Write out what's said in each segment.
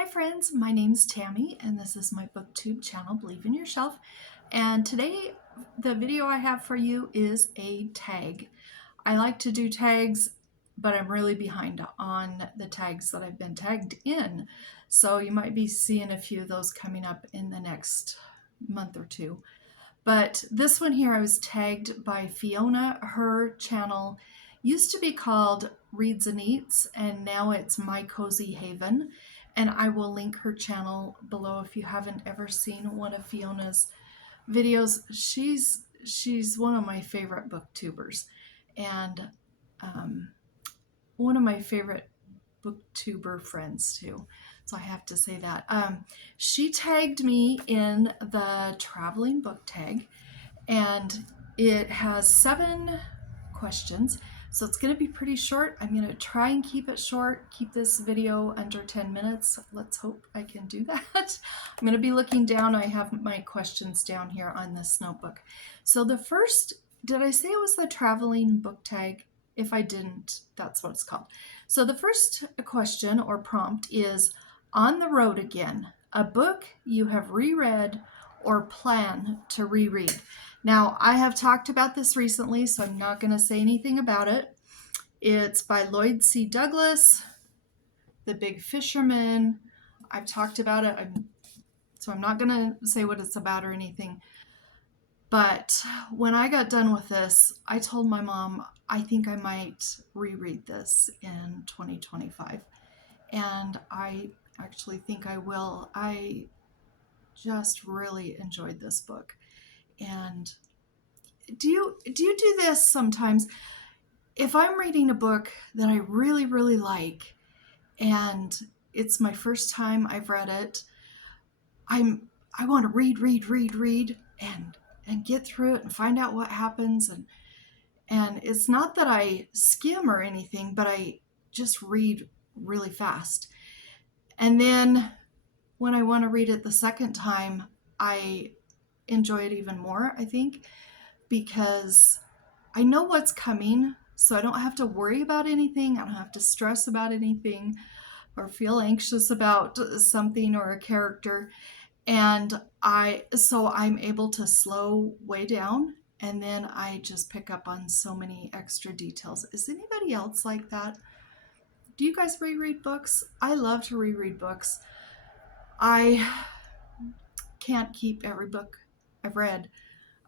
Hi friends, my name's Tammy and this is my booktube channel, Believe in Yourself. And today the video I have for you is a tag. I like to do tags, but I'm really behind on the tags that I've been tagged in. So you might be seeing a few of those coming up in the next month or two. But this one here I was tagged by Fiona. Her channel used to be called Reads and Eats, and now it's My Cozy Haven. And I will link her channel below if you haven't ever seen one of Fiona's videos. She's one of my favorite booktubers, and one of my favorite booktuber friends too. So I have to say that. She tagged me in the traveling book tag, and it has 7 questions. So it's going to be pretty short. I'm going to try and keep it short, keep this video under 10 minutes. Let's hope I can do that. I'm going to be looking down. I have my questions down here on this notebook. So the first, did I say it was the traveling book tag? If I didn't, that's what it's called. So the first question or prompt is, on the road again, a book you have reread or plan to reread. Now, I have talked about this recently, so I'm not going to say anything about it. It's by Lloyd C. Douglas, The Big Fisherman. I've talked about it, so I'm not going to say what it's about or anything. But when I got done with this, I told my mom, I think I might reread this in 2025. And I actually think I will. I just really enjoyed this book. And do you do this sometimes? If I'm reading a book that I really, really like, and it's my first time I've read it, I want to read, and get through it and find out what happens. And it's not that I skim or anything, but I just read really fast. And then when I want to read it the second time, I enjoy it even more, I think, because I know what's coming, so I don't have to worry about anything. I don't have to stress about anything or feel anxious about something or a character. And I'm able to slow way down, and then I just pick up on so many extra details. Is anybody else like that? Do you guys reread books? I love to reread books. I can't keep every book I've read.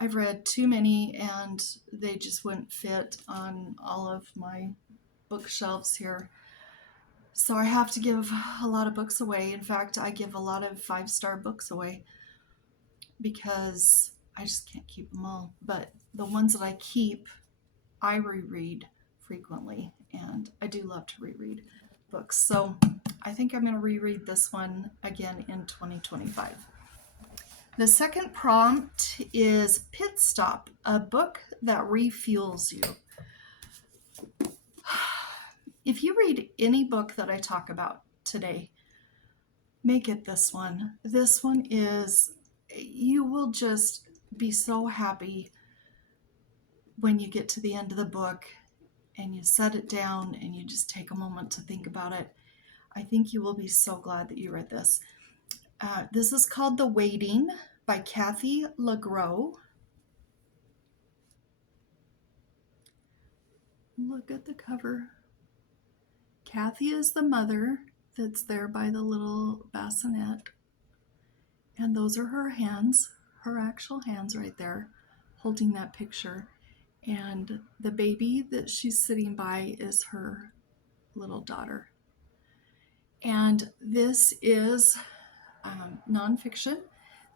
I've read too many, and they just wouldn't fit on all of my bookshelves here. So I have to give a lot of books away. In fact, I give a lot of 5-star books away because I just can't keep them all. But the ones that I keep, I reread frequently, and I do love to reread books. So I think I'm going to reread this one again in 2025. The second prompt is Pit Stop, a book that refuels you. If you read any book that I talk about today, make it this one. This one is, you will just be so happy when you get to the end of the book and you set it down and you just take a moment to think about it. I think you will be so glad that you read this. This is called The Waiting by Cathy, LaGrow. Look at the cover. Cathy is the mother that's there by the little bassinet. And those are her hands, her actual hands right there, holding that picture. And the baby that she's sitting by is her little daughter. And this is nonfiction.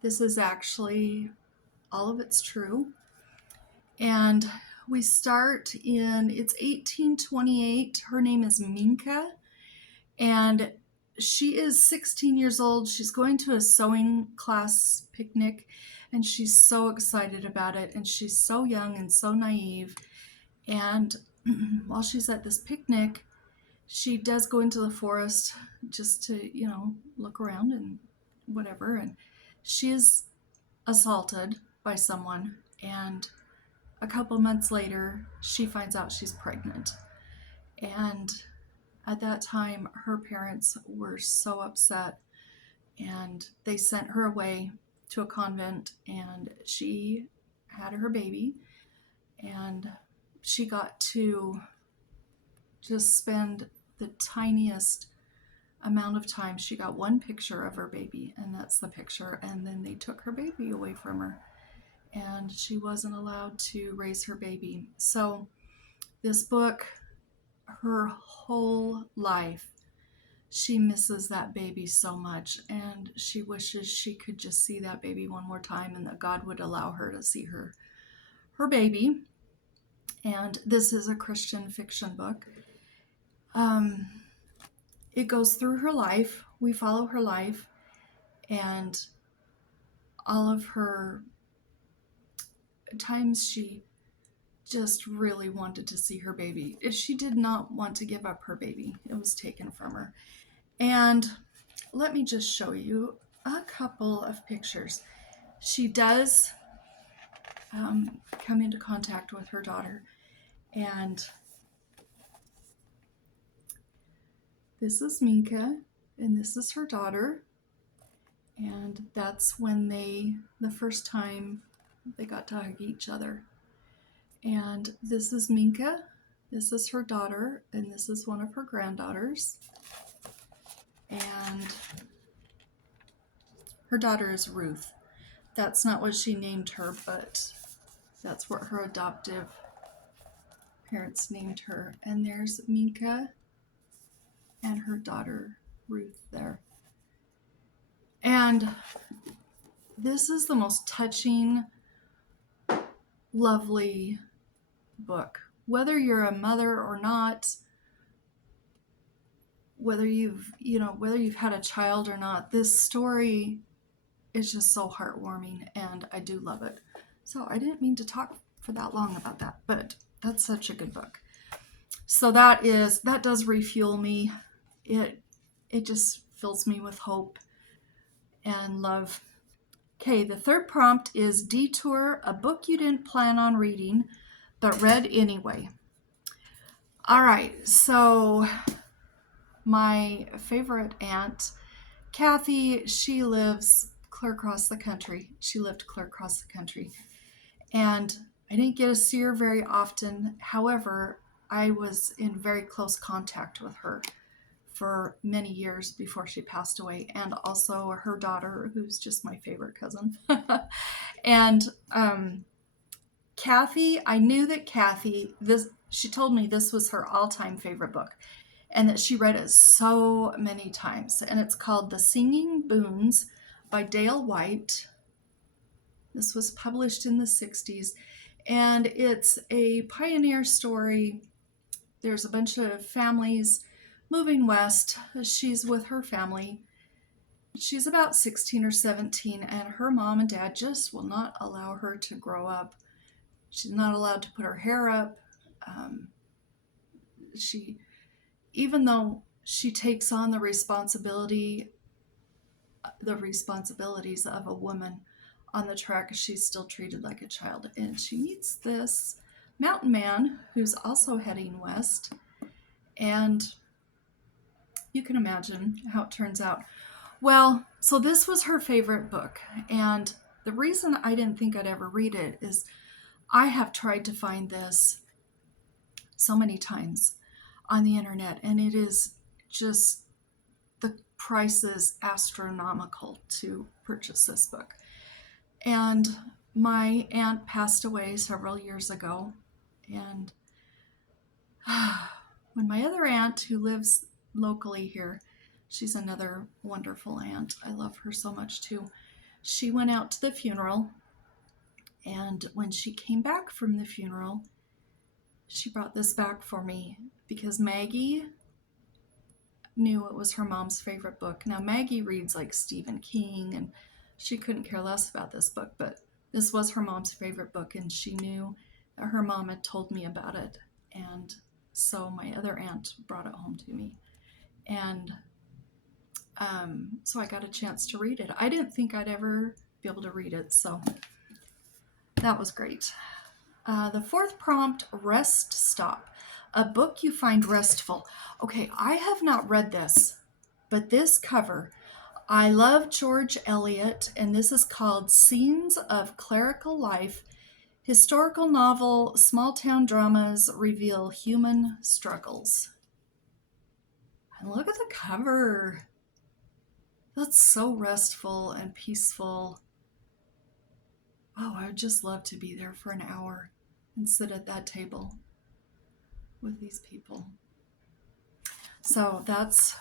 This is actually, all of it's true. And we start in, it's 1828. Her name is Minka, and she is 16 years old. She's going to a sewing class picnic, and she's so excited about it, and she's so young and so naive. And while she's at this picnic, she does go into the forest just to, look around and whatever, and she is assaulted by someone, and a couple months later, she finds out she's pregnant. And At that time, her parents were so upset and they sent her away to a convent, and she had her baby, and she got to just spend the tiniest amount of time. She got one picture of her baby, and that's the picture, and then they took her baby away from her, and she wasn't allowed to raise her baby. So this book, her whole life, she misses that baby so much, and she wishes she could just see that baby one more time and that God would allow her to see her baby. And this is a Christian fiction book. It goes through her life. We follow her life and all of her times she just really wanted to see her baby. She did not want to give up her baby. It was taken from her. And let me just show you a couple of pictures. She does come into contact with her daughter, and this is Minka, and this is her daughter, and that's when the first time they got to hug each other. And this is Minka, this is her daughter, and this is one of her granddaughters. And her daughter is Ruth. That's not what she named her, but that's what her adoptive parents named her. And there's Minka and her daughter Ruth there. And this is the most touching, lovely book. Whether you're a mother or not, whether you've had a child or not, this story is just so heartwarming, and I do love it. So I didn't mean to talk for that long about that, but that's such a good book. So that does refuel me. It just fills me with hope and love. Okay, the third prompt is Detour, a book you didn't plan on reading, but read anyway. All right, so my favorite aunt, Cathy, she lives clear across the country. She lived clear across the country. And I didn't get to see her very often. However, I was in very close contact with her for many years before she passed away, and also her daughter, who's just my favorite cousin. And Cathy, I knew that Cathy, she told me this was her all-time favorite book, and that she read it so many times. And it's called The Singing Boones by Dale White. This was published in the 60s, and it's a pioneer story. There's a bunch of families moving west. She's with her family. She's about 16 or 17, and her mom and dad just will not allow her to grow up. She's not allowed to put her hair up. Even though she takes on the responsibilities of a woman on the track, she's still treated like a child. And she meets this mountain man who's also heading west, and you can imagine how it turns out. Well, so this was her favorite book, and the reason I didn't think I'd ever read it is I have tried to find this so many times on the internet, and it is just, the price is astronomical to purchase this book. And my aunt passed away several years ago, and when my other aunt, who lives locally here, she's another wonderful aunt, I love her so much too, she went out to the funeral, and when she came back from the funeral, she brought this back for me because Maggie knew it was her mom's favorite book. Now, Maggie reads like Stephen King, and she couldn't care less about this book, but this was her mom's favorite book, and she knew that her mom had told me about it. And so my other aunt brought it home to me. And so I got a chance to read it. I didn't think I'd ever be able to read it, so that was great. The fourth prompt, Rest Stop. A book you find restful. Okay, I have not read this, but this cover, I love George Eliot, and this is called Scenes of Clerical Life. Historical novel, small town dramas reveal human struggles. And look at the cover. That's so restful and peaceful. Oh, I would just love to be there for an hour and sit at that table with these people. So that's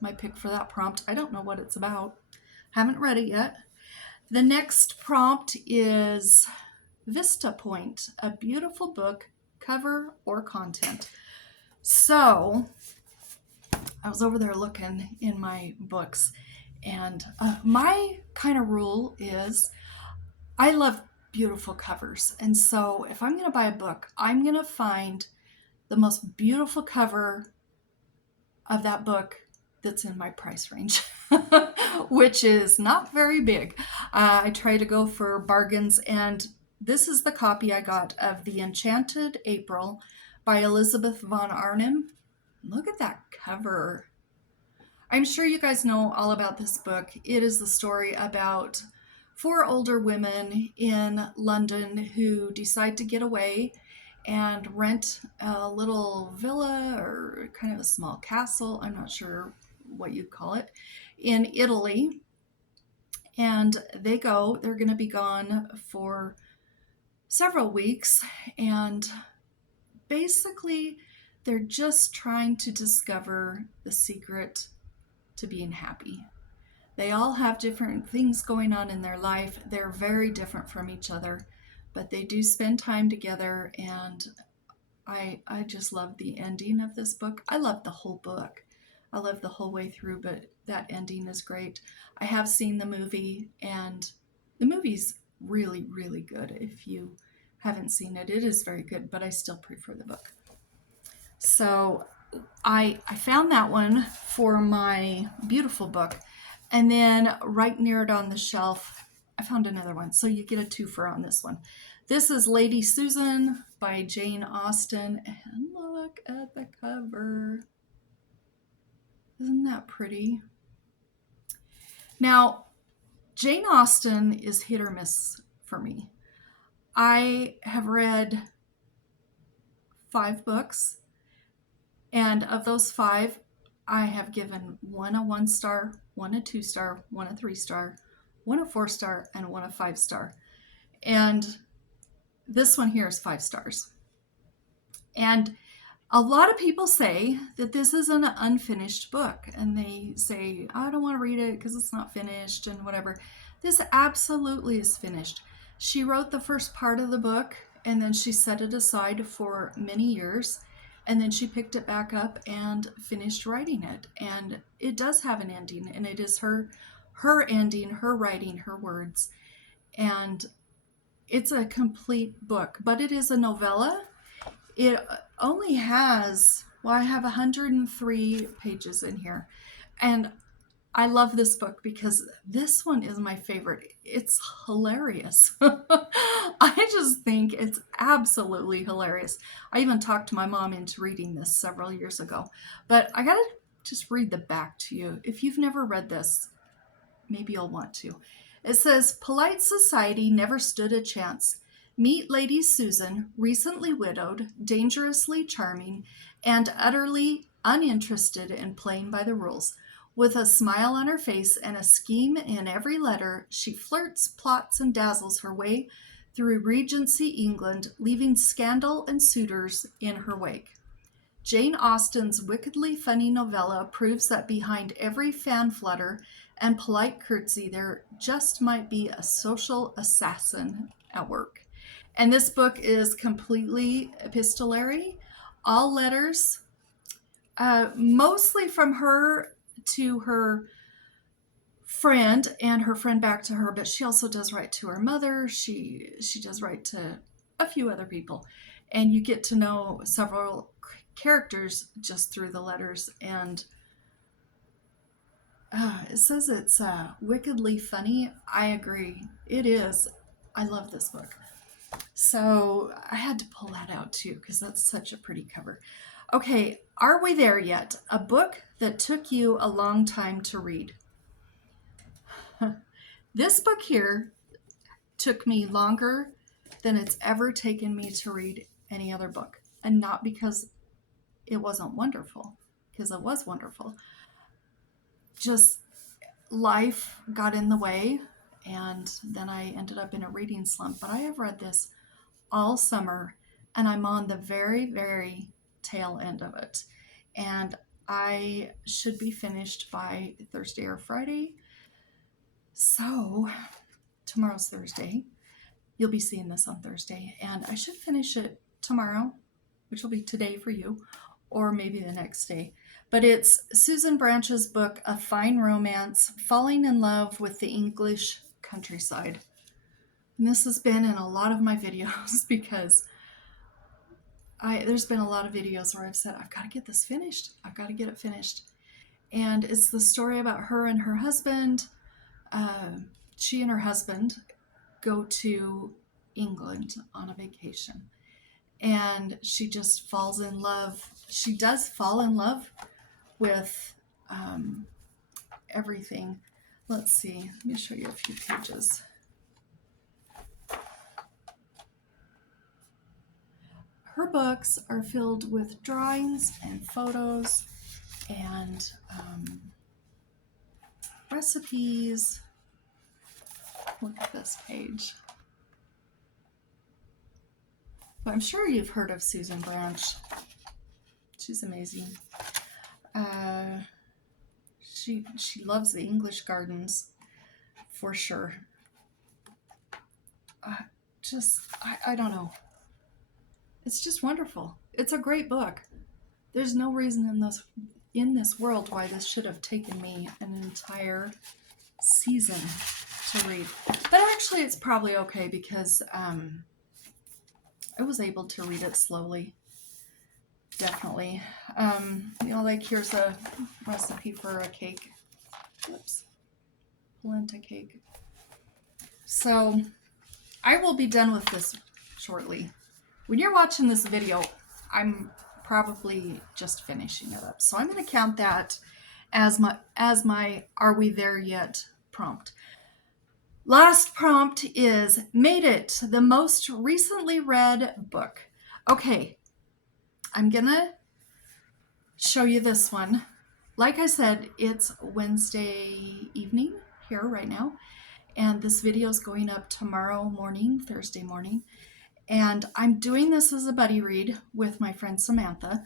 my pick for that prompt. I don't know what it's about. Haven't read it yet. The next prompt is Vista Point, a beautiful book, cover or content. So I was over there looking in my books, and my kind of rule is I love beautiful covers. And so if I'm going to buy a book, I'm going to find the most beautiful cover of that book that's in my price range, which is not very big. I try to go for bargains, and this is the copy I got of The Enchanted April by Elizabeth von Arnim. Look at that cover. I'm sure you guys know all about this book. It is the story about four older women in London who decide to get away and rent a little villa or kind of a small castle, I'm not sure what you'd call it, in Italy. And they're going to be gone for several weeks, and basically they're just trying to discover the secret to being happy. They all have different things going on in their life. They're very different from each other, but they do spend time together, and I just love the ending of this book. I love the whole book. I love the whole way through, but that ending is great. I have seen the movie, and the movie's really, really good. If you haven't seen it, it is very good, but I still prefer the book. So I found that one for my beautiful book. And then right near it on the shelf, I found another one. So you get a twofer on this one. This is Lady Susan by Jane Austen. And look at the cover. Isn't that pretty? Now, Jane Austen is hit or miss for me. I have read 5 books, and of those 5, I have given one a 1-star, one a 2-star, one a 3-star, one a 4-star, and one a 5-star. And this one here is 5 stars. And a lot of people say that this is an unfinished book, and they say, I don't want to read it because it's not finished and whatever. This absolutely is finished. She wrote the first part of the book, and then she set it aside for many years, and then she picked it back up and finished writing it. And it does have an ending, and it is her ending, her writing, her words. And it's a complete book, but it is a novella. It only has, well, I have 103 pages in here. And I love this book because this one is my favorite. It's hilarious. I just think it's absolutely hilarious. I even talked my mom into reading this several years ago. But I gotta just read the back to you. If you've never read this, maybe you'll want to. It says, polite society never stood a chance. Meet Lady Susan, recently widowed, dangerously charming, and utterly uninterested in playing by the rules. With a smile on her face and a scheme in every letter, she flirts, plots, and dazzles her way through Regency England, leaving scandal and suitors in her wake. Jane Austen's wickedly funny novella proves that behind every fan flutter and polite curtsy, there just might be a social assassin at work. And this book is completely epistolary, all letters, mostly from her to her friend and her friend back to her, but she also does write to her mother. She does write to a few other people, and you get to know several characters just through the letters. And it says it's wickedly funny. I agree. It is. I love this book. So I had to pull that out too because that's such a pretty cover. Okay, are we there yet? A book that took you a long time to read. This book here took me longer than it's ever taken me to read any other book. And not because it wasn't wonderful, because it was wonderful. Just life got in the way, and then I ended up in a reading slump. But I have read this all summer, and I'm on the very, very tail end of it. And I should be finished by Thursday or Friday. So tomorrow's Thursday. You'll be seeing this on Thursday, and I should finish it tomorrow, which will be today for you, or maybe the next day. But it's Susan Branch's book, A Fine Romance, Falling in Love with the English Countryside. And this has been in a lot of my videos because there's been a lot of videos where I've said, I've got to get this finished. I've got to get it finished. And it's the story about her and her husband. She and her husband go to England on a vacation. And she just falls in love. She does fall in love with everything. Let's see. Let me show you a few pages. Her books are filled with drawings and photos and recipes. Look at this page. But I'm sure you've heard of Susan Branch. She's amazing. She loves the English gardens, for sure. I don't know. It's just wonderful. It's a great book. There's no reason in this world why this should have taken me an entire season to read. But actually, it's probably okay because I was able to read it slowly. Definitely. Like here's a recipe for a cake. Whoops. Polenta cake. So I will be done with this shortly. When you're watching this video, I'm probably just finishing it up. So I'm going to count that as my Are We There Yet prompt. Last prompt is made it the most recently read book. Okay, I'm gonna show you this one. Like I said, it's Wednesday evening here right now, and this video is going up tomorrow morning, Thursday morning. And I'm doing this as a buddy read with my friend Samantha,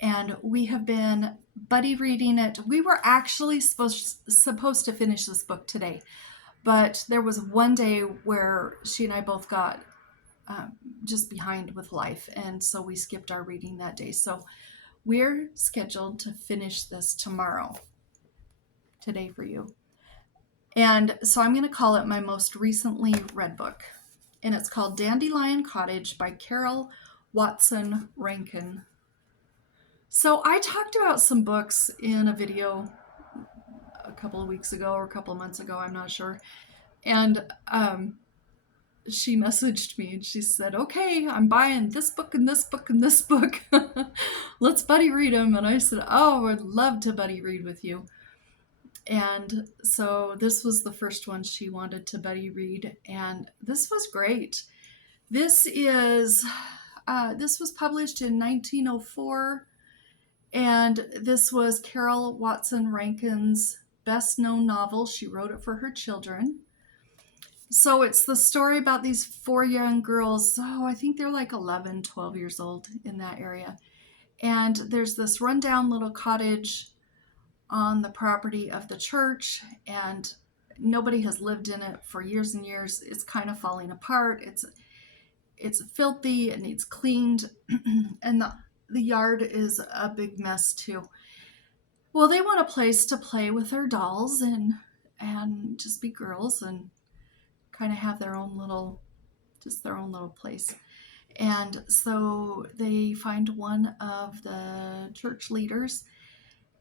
and we have been buddy reading it. We were actually supposed to finish this book today, but there was one day where she and I both got just behind with life, and so we skipped our reading that day. So we're scheduled to finish this tomorrow, today for you. And so I'm going to call it my most recently read book, and it's called Dandelion Cottage by Carroll Watson Rankin. So I talked about some books in a video a couple of weeks ago or a couple of months ago, I'm not sure. And she messaged me and she said, okay, I'm buying this book and this book and this book. Let's buddy read them. And I said, oh, I'd love to buddy read with you. And so this was the first one she wanted to buddy read. And this was great. This was published in 1904. And this was Carroll Watson Rankin's best known novel. She wrote it for her children. So it's the story about these four young girls. Oh, I think they're like 11, 12 years old in that area. And there's this rundown little cottage on the property of the church, and nobody has lived in it for years and years. It's kind of falling apart. It's filthy. It needs cleaned. And the yard is a big mess too. Well, they want a place to play with their dolls and just be girls and kind of have their own little place. And so they find one of the church leaders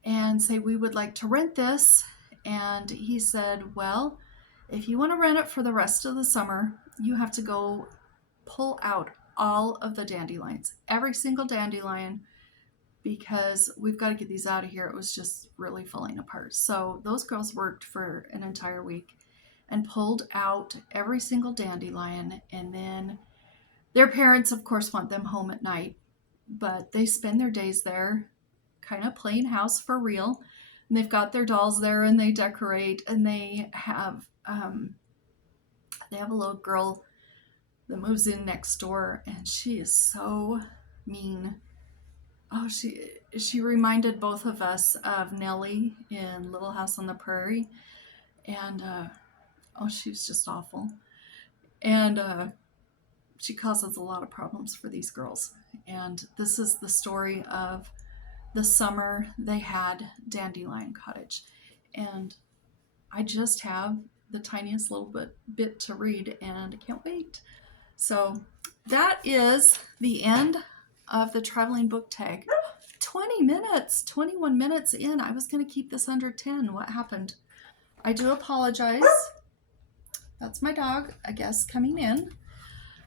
and say, we would like to rent this. And he said, well, if you want to rent it for the rest of the summer, you have to go pull out all of the dandelions, every single dandelion, because we've got to get these out of here. It was just really falling apart. So those girls worked for an entire week and pulled out every single dandelion. And then their parents, of course, want them home at night, but they spend their days there kind of playing house for real. And they've got their dolls there and they decorate, and they have a little girl that moves in next door, and she is so mean. Oh, she reminded both of us of Nellie in Little House on the Prairie, and oh, she was just awful. And she causes a lot of problems for these girls. And this is the story of the summer they had Dandelion Cottage. And I just have the tiniest little bit to read, and I can't wait. So that is the end of the traveling book tag. 20 minutes, 21 minutes in. I was going to keep this under 10. What happened? I do apologize. That's my dog, I guess, coming in.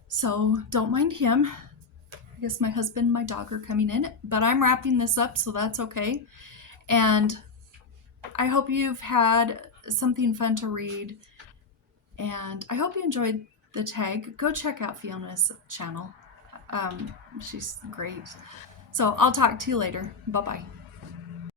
So don't mind him. I guess my husband and my dog are coming in, but I'm wrapping this up, so that's okay. And I hope you've had something fun to read, and I hope you enjoyed the tag. Go check out Fiona's channel. She's great. So I'll talk to you later. Bye-bye.